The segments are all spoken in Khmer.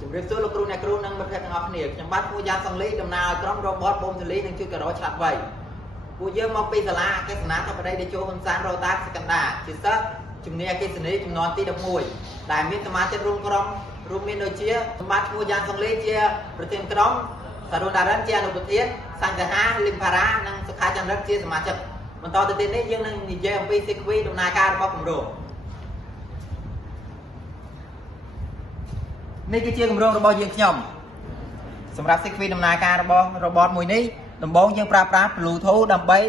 ជំរាបសួរលោកគ្រូអ្នកគ្រូនិងមិត្តភក្តិទាំងអស់គ្នាខ្ញុំបាទពូយ៉ានសង្លីដំណើរឲ្យក្រុម robot បូមទលីនឹងជួយការ៉ូឆ្លាតវៃពូយើងមកពីសាលាអគ្គសេនាធិបតីតេជោហ៊ុនសែនរ៉ូតាសកណ្ដាជាសិស្សជំនាញអគ្គសេនីចំនួនទី11ដែលមានសមាជិករួមក្រុមរួមមានដូចជាសម្បត្តិពូយ៉ានសង្លីជាប្រធានក្រុមសារុនដារិនជាអនុប្រធានសង្ឃហាលីមផារ៉ានិងសុខាចន្ទរិកជាសមាជិកបន្តទៅទៀតនេះយើងនឹងនិយាយអំពីសេក្វីដំណើរការរបស់គម្រោងនេះគឺជាគម្រោងរបស់យើងខ្ញុំសម្រាប់សេក្វីដំណើរការរបស់ robot មួយនេះដំបូងយើងប្រើប្រាស់ Bluetooth ដើម្បី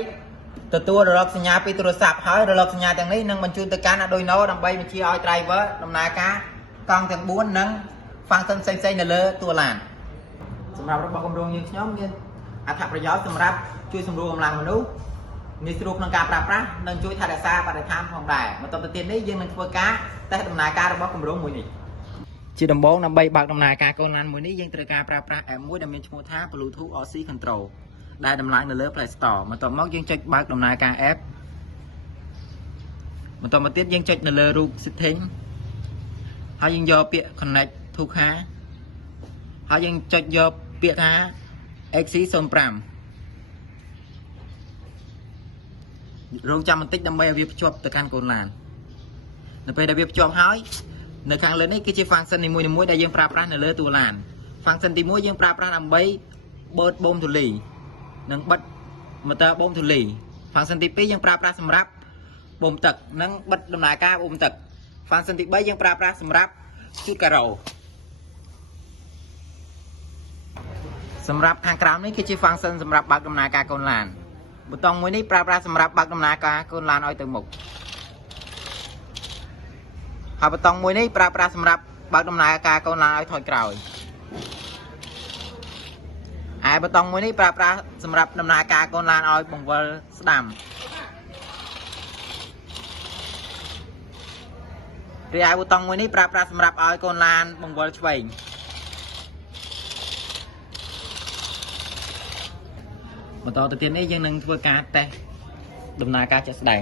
ទទួលរលកសញ្ញាពីទូរស័ព្ទហើយរលកសញ្ញាទាំងនេះនឹងបញ្ជូនទៅកាន់ Arduino ដើម្បីបញ្ជាឲ្យ driver ដំណើរការកង់ទាំង4និង function ផ្សេងៗនៅលើតួឡានសម្រាប់របស់គម្រោងយើងខ្ញុំមានអត្ថប្រយោជន៍សម្រាប់ជួយសម្រួលកម្លាំងមនុស្សងាយស្រួលក្នុងការប្រើប្រាស់និងជួយថែរក្សាបរិស្ថានផងដែរបន្ទាប់ទៅទៀតនេះយើងនឹងធ្វើការតេស្តដំណើរការរបស់គម្រោងមួយនេះជាដំបូងដើម្បីបើកដំណើរការកូនឡានមួយនេះយើងត្រូវការប្រើប្រាស់ app មួយដែលមានឈ្មោះថា Bluetooth RC Control ដែលដំឡើងនៅលើ Play Store បន្ទាប់មកយើងចុចបើកដំណើរការ app បន្តមកទៀតយើងចុចនៅលើរូប setting ហើយយើងយកពាក្យ connect to car ហើយយើងចុចយកពាក្យថា XC05 រងចាំបន្តិចដើម្បីឲ្យវាភ្ជាប់ទៅកាន់កូនឡាននៅពេលដែលវាភ្ជាប់ហើយនៅខាងលើនេះគឺជា function នីមួយៗដែលយើងប្រើប្រាស់នៅលើតួឡាន function ទី1យើងប្រើប្រាស់ដើម្បីបើកបូមទូលីនិងបិទ motor បូមទូលី function ទី2យើងប្រើប្រាស់សម្រាប់បូមទឹកនិងបិទដំណើរការបូមទឹក function ទី3យើងប្រើប្រាស់សម្រាប់ជូតការ៉ូសម្រាប់ខាងក្រោមនេះគឺជា function សម្រាប់បើកដំណើរការកូនឡានប៊ូតុងមួយនេះប្រើប្រាស់សម្រាប់បើកដំណើរការកូនឡានឲ្យទៅមុខហើយប៊ូតុងមួយនេះប្រើប្រាស់សម្រាប់បើកដំណើរការកូនឡានឲ្យថយក្រោយឯប៊ូតុងមួយនេះប្រើប្រាស់សម្រាប់ដំណើរការកូនឡានឲ្យបង្វិលស្ដាំរីឯប៊ូតុងមួយនេះប្រើប្រាស់សម្រាប់ឲ្យកូនឡានបង្វិលឆ្វេងបន្តទៅទៀតនេះយើងនឹងធ្វើការតេស្តដំណើរការជាក់ស្ដែង